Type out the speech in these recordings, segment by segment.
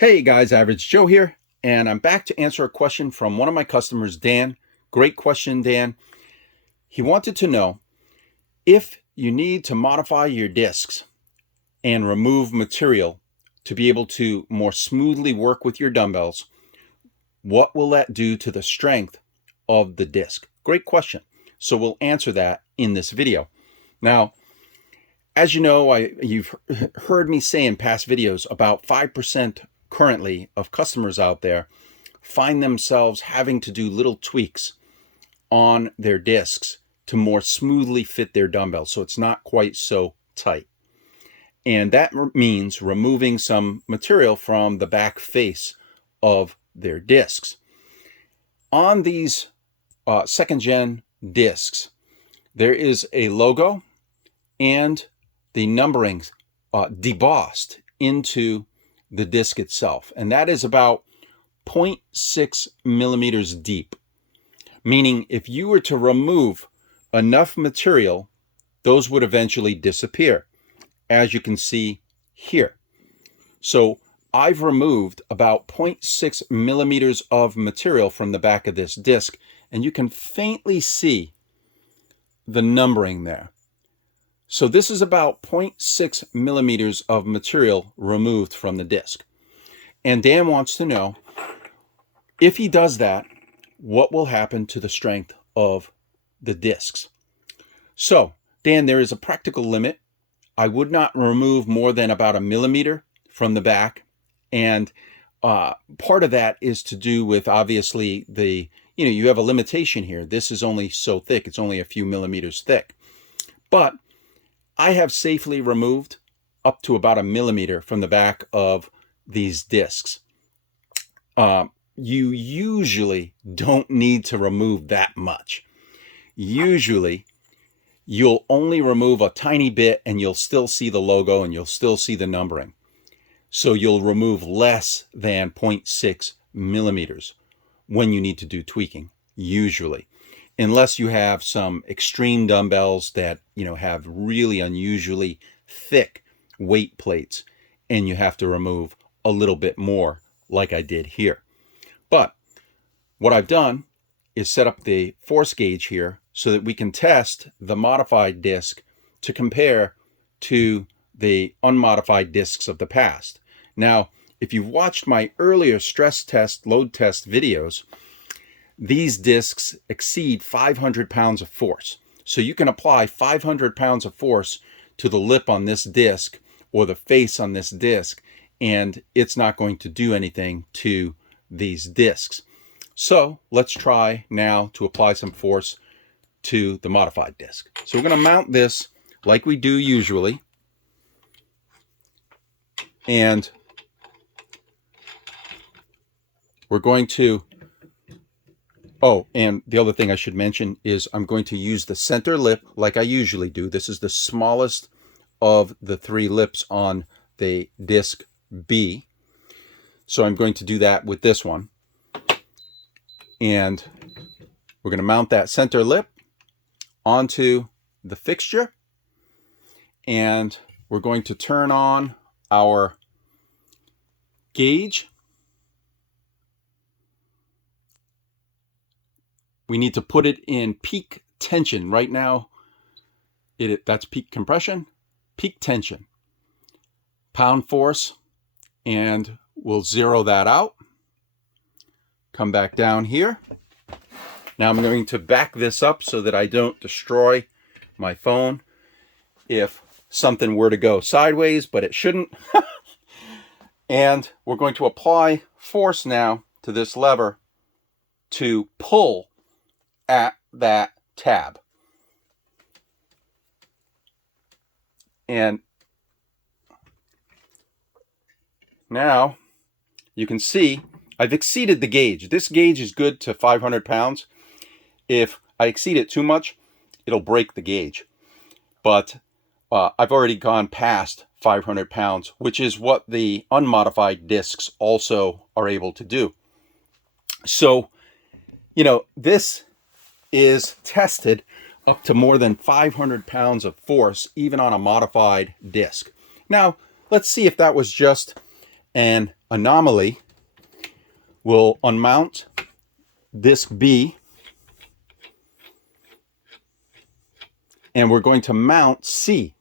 Hey guys, Average Joe here, and I'm back to answer a question from one of my customers, Dan. Great question, Dan. He wanted to know if you need to modify your discs and remove material to be able to more smoothly work with your dumbbells, what will that do to the strength of the disc? Great question. So we'll answer that in this video. Now, as you know, you've heard me say in past videos, about 5% currently of customers out there find themselves having to do little tweaks on their discs to more smoothly fit their dumbbells, so it's not quite so tight. And that means removing some material from the back face of their discs. On these second gen discs, there is a logo and the numbering debossed into the disc itself, and that is about 0.6 millimeters deep, meaning if you were to remove enough material, those would eventually disappear, as you can see here. So I've removed about 0.6 millimeters of material from the back of this disc, and you can faintly see the numbering there. So this is about 0.6 millimeters of material removed from the disc. And Dan wants to know, if he does that, what will happen to the strength of the discs? So, Dan, there is a practical limit. I would not remove more than about a millimeter from the back. And part of that is to do with, obviously, you have a limitation here. This is only so thick. It's only a few millimeters thick. But I have safely removed up to about a millimeter from the back of these discs. You usually don't need to remove that much. Usually, you'll only remove a tiny bit and you'll still see the logo and you'll still see the numbering. So you'll remove less than 0.6 millimeters when you need to do tweaking, usually. Unless you have some extreme dumbbells that, have really unusually thick weight plates and you have to remove a little bit more like I did here. But what I've done is set up the force gauge here so that we can test the modified disc to compare to the unmodified discs of the past. Now, if you've watched my earlier stress test, load test videos, these discs exceed 500 pounds of force. So you can apply 500 pounds of force to the lip on this disc or the face on this disc, and it's not going to do anything to these discs. So let's try now to apply some force to the modified disc. So we're going to mount this like we do usually. And we're going to and the other thing I should mention is I'm going to use the center lip like I usually do. This is the smallest of the three lips on the disc B. So I'm going to do that with this one. And we're going to mount that center lip onto the fixture. And we're going to turn on our gauge. We need to put it in peak tension. Right now, that's peak compression, peak tension, pound force, and we'll zero that out. Come back down here. Now I'm going to back this up so that I don't destroy my phone if something were to go sideways, but it shouldn't. And we're going to apply force now to this lever to pull at that tab. And now you can see I've exceeded the gauge. This gauge is good to 500 pounds. If I exceed it too much, it'll break the gauge. But I've already gone past 500 pounds, which is what the unmodified discs also are able to do. So, this is tested up to more than 500 pounds of force, even on a modified disc. Now, let's see if that was just an anomaly, we'll unmount disc B, and we're going to mount C.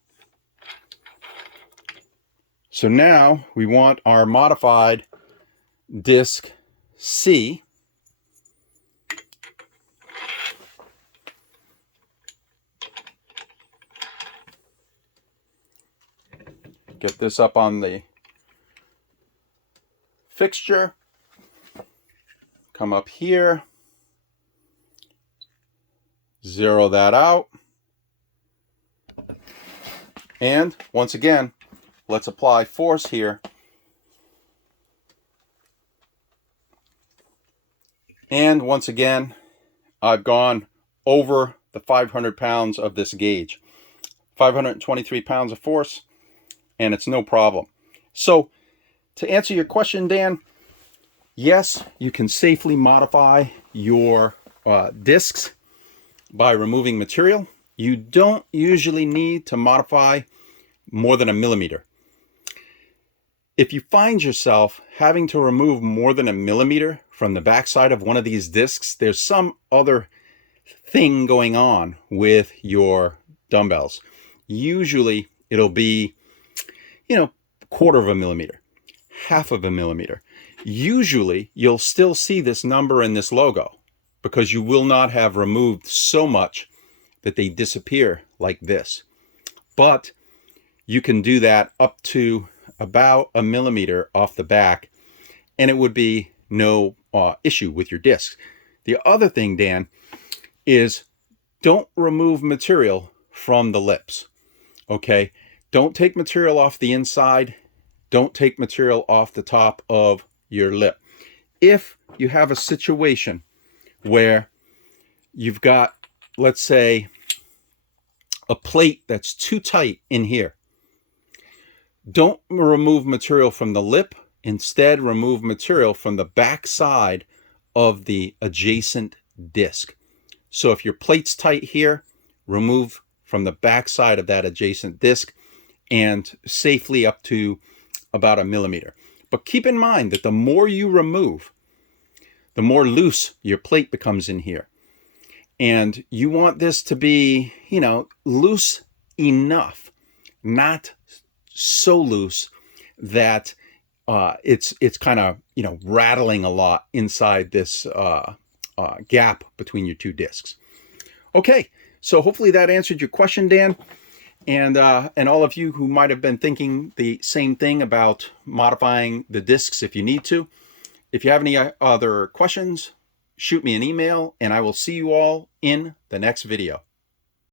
So now we want our modified disc C. Get this up on the fixture. Come up here. Zero that out. And once again, let's apply force here. And once again, I've gone over the 500 pounds of this gauge. 523 pounds of force, and it's no problem. So to answer your question, Dan, yes, you can safely modify your discs by removing material. You don't usually need to modify more than 1 millimeter. If you find yourself having to remove more than 1 millimeter from the backside of one of these discs, there's some other thing going on with your dumbbells. Usually it'll be, 1/4 of a millimeter, 1/2 of a millimeter. Usually you'll still see this number and this logo because you will not have removed so much that they disappear like this. But you can do that up to about 1 millimeter off the back, and it would be no issue with your discs. The other thing, Dan, is don't remove material from the lips. Okay? Don't take material off the inside. Don't take material off the top of your lip. If you have a situation where you've got, let's say, a plate that's too tight in here, don't remove material from the lip. Instead, remove material from the back side of the adjacent disc. So if your plate's tight here, remove from the back side of that adjacent disc and safely up to about 1 millimeter. But keep in mind that the more you remove, the more loose your plate becomes in here. And you want this to be, loose enough, not so loose that it's kind of, rattling a lot inside this gap between your two discs. Okay, so hopefully that answered your question, Dan. And all of you who might have been thinking the same thing about modifying the discs if you need to. If you have any other questions, shoot me an email, and I will see you all in the next video.